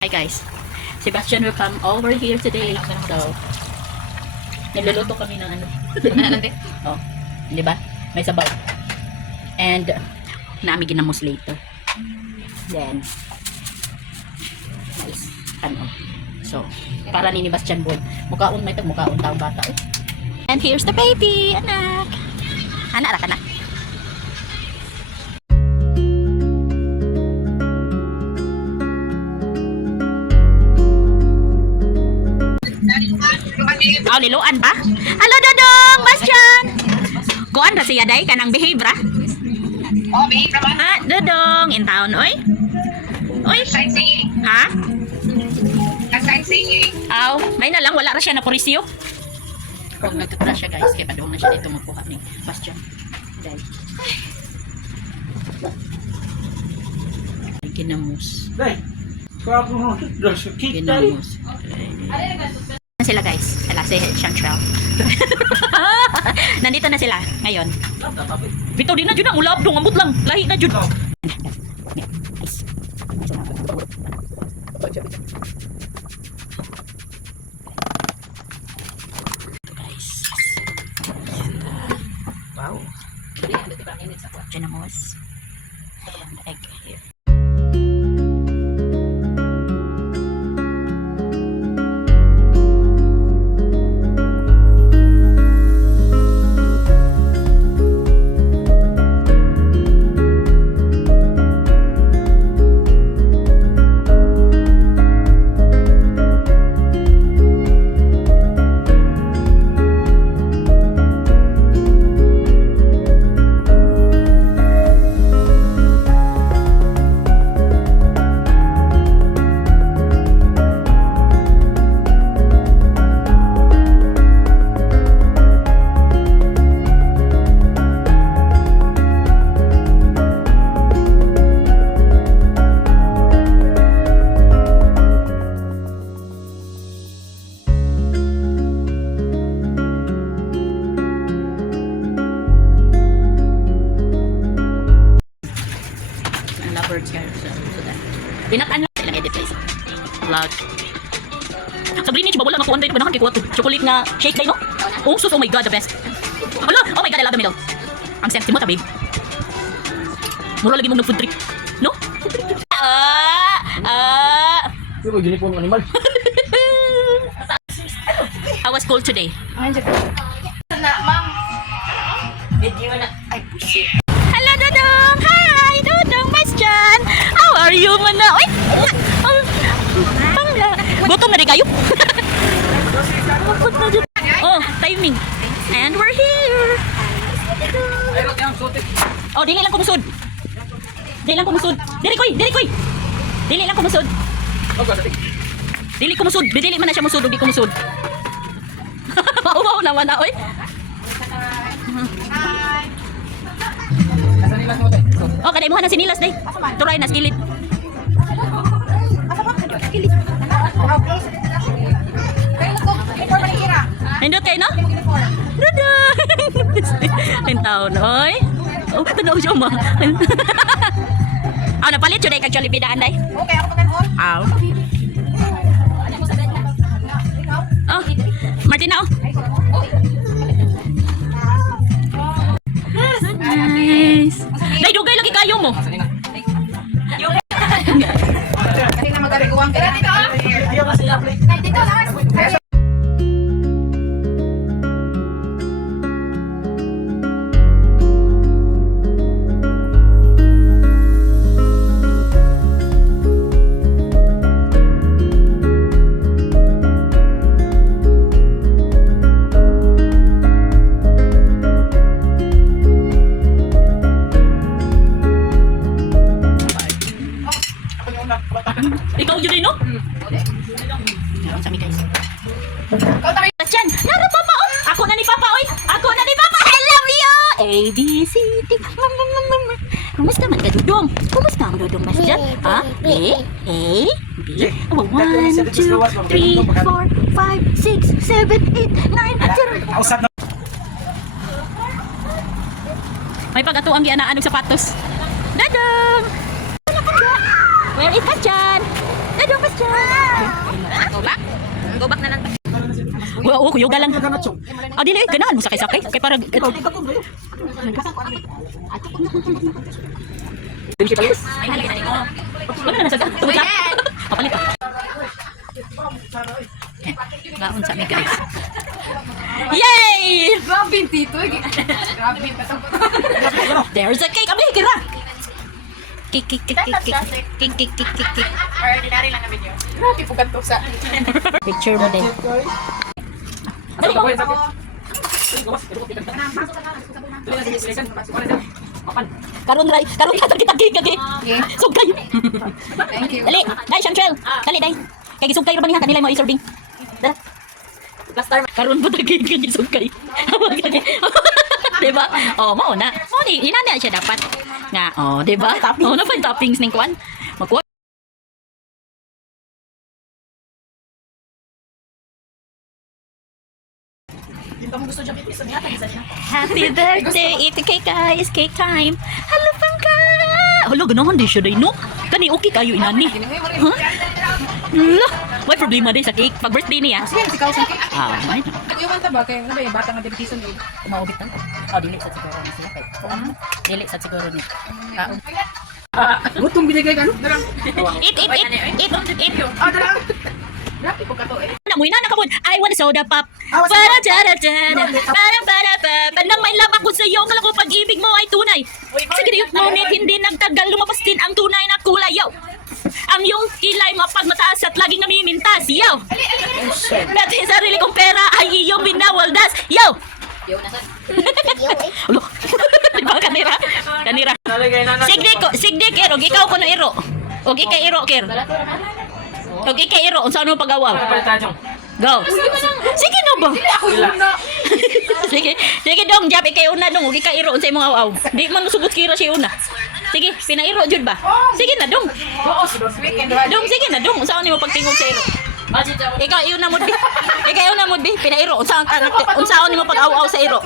Hi guys, Sebastian will come over here today. So, nagluluto kami ng ano. Oh, di ba? May sabaw. And, nami ginamos later. Then, mais. Ano. So, para ni Sebastian boy. Mukaon may mukaon taong bata. And here's the baby, anak. Anak, anak. Oh, liluan ba? Hello, Dodong! Bastian! Kuan ra siya day kanang behave ra? Oh, behave naman. Ah, Dodong, in town, oy? Oy? Sightseeing. Ha? Sightseeing. Aw, may na lang, wala ra siya na purisyo. Kung nagtutla siya guys, kaya padoong na siya dito magkuha ni Bastian. Dahil. Ay, ginamos. Ginamos. Sila guys, sila si Chantrell. Nandito na sila ngayon. Bitaw din na jud ang ulab dong ambot lang. Lahi na jud. Guys. Wow. Ginamos. And egg here. Birds guys. So that. Pinataan lang sila edit guys. Vlog. Sabihin niyo, wala makuha tayo panahan kay kuha to. Chocolate nga shake day no? Oh, sus, oh my god, the best. Hala, oh my god, I love the middle. Ang sexy mo ta, babe. Mura lagi mong nag-food trip. No? Pero gini po ang animal. How was school today? Na, ma'am. Video na. Ay, pusit. Hello, Dodong! Hi, Dodong, Bastian! How are you, mana? Uy! Gutom na rin kayo? Oh, timing. And we're here! Oh, dili lang kumusod. Dili lang kumusod. Dili koy! Dili koy! Dili lang kumusod. Dili kumusod. Dili man na siya musod. Di kumusod. Wow, naman na, oy! Oh, kada imuha na sinilas day. Turay na skillet. Hindot kayo, no? Dada! Ang taon, oy. Oh, tanaw siya, ma. Ah, napalit yun, actually, bidaan, day. Okay, ako mag-on. Aw. Oh, Martina, oh. Nice. Day, dugay lagi kayo mo. Kasi na mag-ariguan ka. Dito, Ikaw yun rin, no? Meron sa amin, guys. Bastian, nara papa, oh. Ako na ni papa, oy. Ako na ni papa. I love you. A, B, C, D. Kumusta man ka, Dudong? Kumusta ang Dudong, Bastian? Ha? B, A, B. Oh, 1, 2, 3, 4, 5, 6, 7, 8, 9, 10. May pag-ato ang gianaan ng sapatos. Dudong! Where is Bastian? Dudong, Bastian! Go back na lang. Oo, kuyoga lang. Ah, dili, ganahan mo sakay-sakay. Kay para... Ano na nasaga? Tungkol ka? Papalit pa. Gaon sa mi guys. Yay! Grabe tito. Grabe pa to. There's a cake. Abi, kira. Cake, cake, cake, cake, cake. Cake, cake, cake, cake, cake. Ordinary lang na video. Grabe po ganito sa. Picture mo din. Dali ko. Karon ka kita gigi. Sugay. Thank you. Dali, dai Chantel. Dali dai. Kay gisugay ra ba niya kanila mo i-serving. Dala. Karon ba tagi ka gisugay? Diba? Oh, mao na. Oh, ni inana siya dapat. Nga, oh, diba? Oh, na pa yung toppings ning kuan. Magkuha. Happy birthday, it's cake guys, cake time. Hello, Pangka! Hello, ganahan din siya day, no? Kani, okay kayo, inani. Huh? Hala, may problema din sa cake. Pag birthday niya. Sige, sikaw sa cake. Ah, may. Iwan ta ba kay ano ba yung bata nga diabetes ni? Kumaubit na. Oh, dili sa siguro ni sila kay. Dili sa siguro ni. Gutong binigay ka, no? Eat. Ah, dala. Grabe po ka to eh. Namuy na nakabun. I want a soda pop. Para para Nang may lamang ko sa iyo, kala ko pag-ibig mo ay tunay. Sige diyo, ngunit hindi nagtagal lumabas din ang tunay na kulay, yo. Ang iyong kilay mapagmataas at laging namimintas, yo. Dati sa sarili kong pera ay iyong binawaldas, yo. Ulo. Diba kanira? Sigde kero, ikaw ko na iro. Og ikay iro ker. Og ikay iro, unsa ano pag-awaw? Go. Sige na ba? Sige dong, jab ikay una dong, og ikay iro unsa imong awaw. Di man sugot kira si una. Sige, pinairo jud ba? Sige na dong. Dong sige na dong, unsa ano mo pagtingog sa iro? Ikaw iuna mo di. Pinairo unsa ano mo pag-awaw sa iro?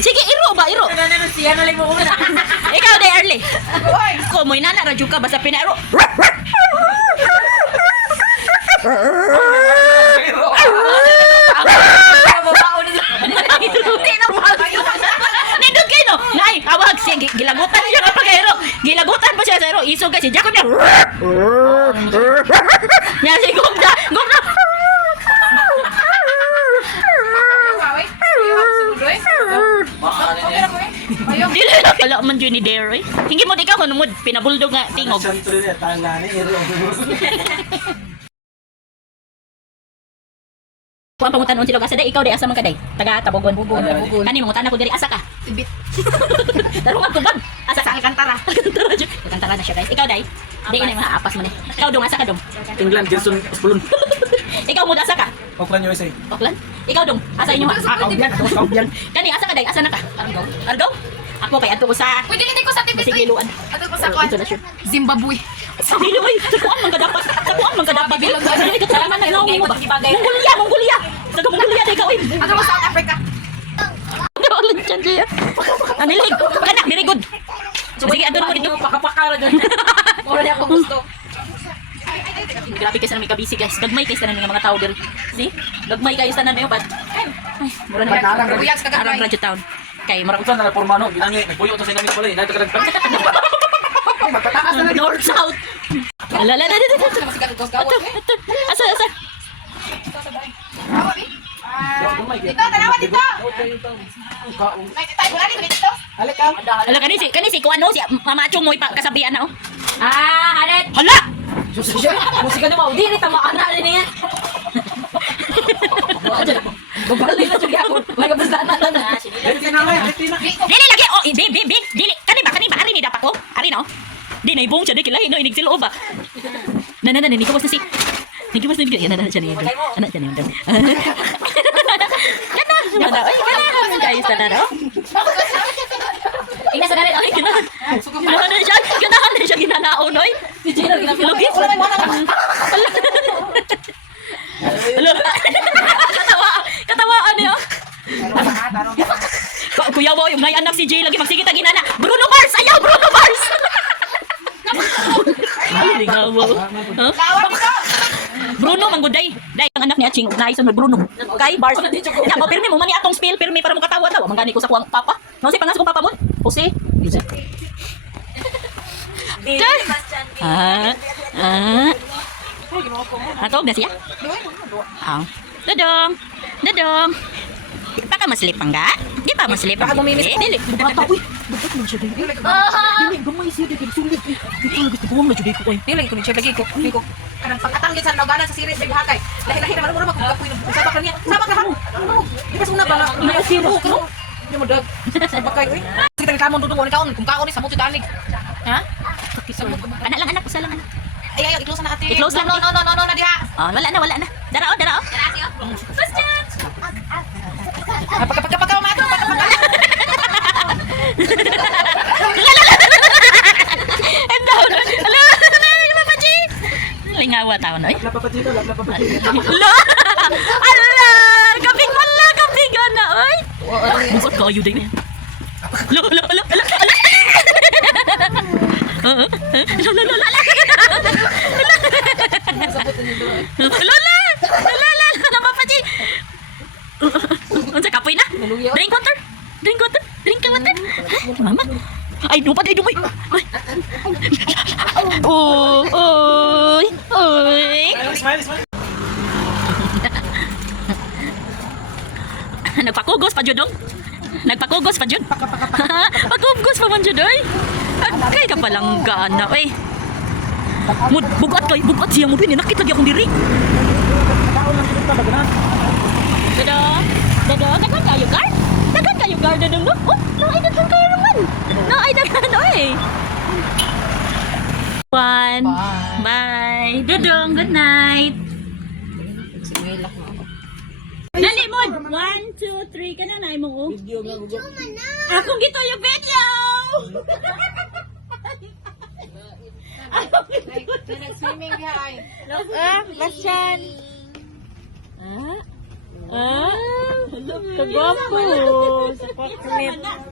Sige, iro ba, iro. Ikaw day early. Ko mo inana radyo ka basta pinairo. Nindot kayo no? Nay, awag siya. Gilagutan siya nga pag-aero. Gilagutan pa siya sa aero. Isog ka siya. Jacob niya. Yan si Gumda. Dili na pala man yun ni Deroy. Hingi mo di ka kunumod. Pinabuldog nga tingog. Kuan pangutan on silog asa day ikaw day asa man ka day taga Tabogon. Kani mangutan ako diri asa ka? Tibit. Darong ako bag asa Sa ka? Alcantara. Alcantara na siya guys. Ikaw day. Di na maapas man eh. Ikaw dong asa ka dong? England, Gerson, Espulon. Ikaw mo asa ka? Auckland, USA. Auckland? Ikaw dong asa inyo? Kaubian. Kani asa ka day? Asa na ka? Argo? Ako kay adto ko sa Pwede hindi ko sa tibit. Sigiluan. Ato ko sa kwan. Zimbabwe. Sa dili oy. Kuan man kadapat. Kuan man kadapat. Dili ka talaman na no. Mongolia. Taga Mongolia day ka oy. Ato ko sa South Africa. Ulan dyan siya. Anilig. Kana, very good. Sige, adun mo dito. Pakapakara dyan. Wala niya akong gusto. Grabe kayo sa namin kabisi guys. Gagmay kayo sa namin mga tao diri. See? Gagmay kayo sa namin. But, ay, mura na. Ruyag sa Arang kagagay. Radyo Town. Kay marang Usan na pormano, ginani, nagpuyo to sa namin pala. Magpataas na lang. North South. Alala. Asa. Dito, tanawa dito. May titay mo lagi dito. Ala kani si kuan si mamachong mo kasabihan na oh. Halit. Hala. Musika na mo. Dili tama ana niya. Gobali na jud ako. May kabasatan na. Dili lagi oh, dili. Kani ba ari ni dapat ko? Ari no. Di na ibong siya di kilay no inig silo ba. Na ni ko si. Nagibas na bigyan na siya niya. Anak siya niya. Kana. Ay, kana. Kayo sa daro. Ina sa daro. Ay, kana. Ganahan na siya ginanaon, oy. Si Gina ginapilugis. Katawaan niya. Kuya Boy, may anak si Jay lagi magsigita ginana. Bruno Mars, ayaw Bruno Mars. Ay, ngawo. Huh? Bruno mangguday. Day ang anak ni Aching ug naison mo Bruno. Kay bars. Ina mo pirmi mo mani atong spill pirmi para mo katawa tawa. Mangani ko sa kuwang papa. No si pangas kong papa mo. Jose. Atau udah siya? Dodong. Dodong. Baka maslip pa nga? Di pa maslip? Baka bumimis ko. Dili. Dili ko ni siya lagi ko. Kanang pagkatanggit sa naganan sa series ng hakay. Lahi-lahi naman mo magkapoy ng sabak niya. Sabak ka Di pa suna ba na siro ko. Di mo dag. Sabak kay. Kita ka mo tutungon kaon kung kaon ni sa mo danig. Ha? Anak lang anak, isa lang anak. Ay i-close na natin. I-close lang. No na diha. Oh, wala na. Darao. Question. Pagka mato. And down. Hello. Papa G. Lingawa tao no. Ala, kaping na oy. Bukod ko ayu din. Lo. Lola! Nama pa di? Unsa kapoy na? Drink water. Mama. Ay, dupa day dumay. Oy. Smile. Nagpakugos pa jud dong. Nagpakugos pa jud. Pagugos pa man jud oy. Agkay ka palang gana oy. Bugat siya mo din nakit lagi akong diri. Dodong, dagan kayo gar? Dodong no? Oh, no ay dagan kayo naman. No ay dagan oy. One. Bye. Dodong, good night. Dali mo. 1, 2, 3 ka na imong video nga mo. Akong gito yung video. Swimming diha ay. Last chance. Hello, kagwapo. Sa paklit.